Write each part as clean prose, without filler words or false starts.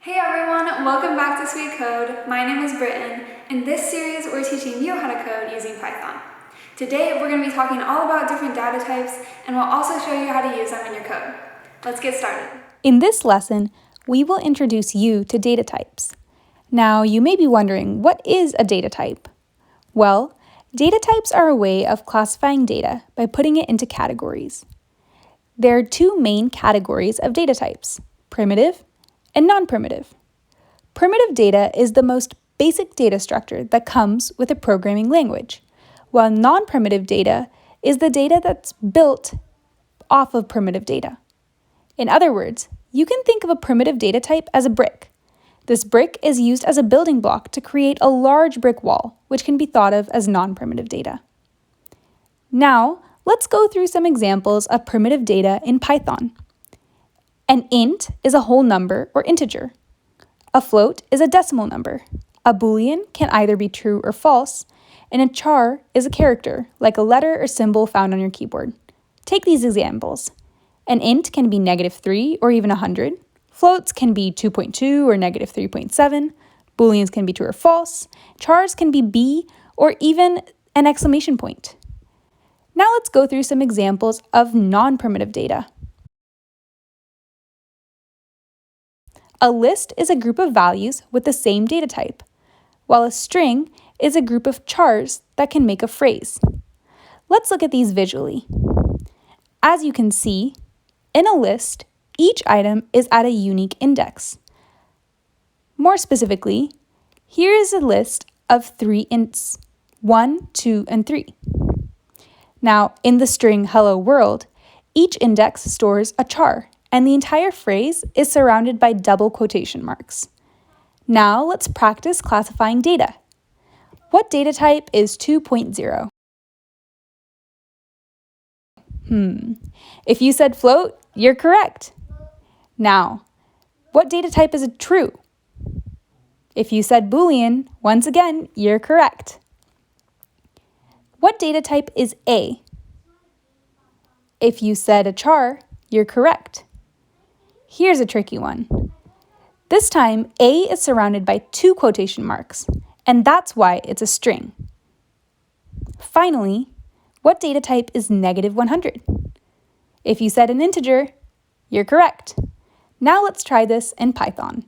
Hey everyone, welcome back to SWE Code. My name is Britton. In this series, we're teaching you how to code using Python. Today, we're going to be talking all about different data types, and we'll also show you how to use them in your code. Let's get started. In this lesson, we will introduce you to data types. Now, you may be wondering, what is a data type? Well, data types are a way of classifying data by putting it into categories. There are two main categories of data types, primitive and non-primitive. Primitive data is the most basic data structure that comes with a programming language, while non-primitive data is the data that's built off of primitive data. In other words, you can think of a primitive data type as a brick. This brick is used as a building block to create a large brick wall, which can be thought of as non-primitive data. Now, let's go through some examples of primitive data in Python. An int is a whole number or integer. A float is a decimal number. A boolean can either be true or false, and a char is a character, like a letter or symbol found on your keyboard. Take these examples. An int can be -3 or even 100. Floats can be 2.2 or -3.7. Booleans can be true or false. Chars can be b or even an exclamation point. Now let's go through some examples of non-primitive data. A list is a group of values with the same data type, while a string is a group of chars that can make a phrase. Let's look at these visually. As you can see, in a list, each item is at a unique index. More specifically, here is a list of 3 ints, 1, 2, and 3. Now, in the string hello world, each index stores a char, and the entire phrase is surrounded by double quotation marks. Now, let's practice classifying data. What data type is 2.0? If you said float, you're correct. Now, what data type is true? If you said boolean, once again, you're correct. What data type is A? If you said a char, you're correct. Here's a tricky one. This time, A is surrounded by 2 quotation marks, and that's why it's a string. Finally, what data type is -100? If you said an integer, you're correct. Now let's try this in Python.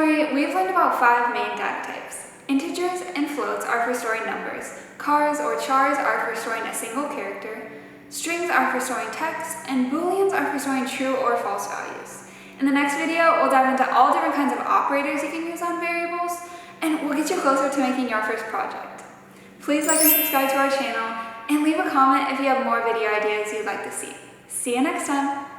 summary, we've learned about 5 main data types. Integers and floats are for storing numbers. Chars or chars are for storing a single character. Strings are for storing text, and booleans are for storing true or false values. In the next video, we'll dive into all different kinds of operators you can use on variables, and we'll get you closer to making your first project. Please like and subscribe to our channel, and leave a comment if you have more video ideas you'd like to see. See you next time!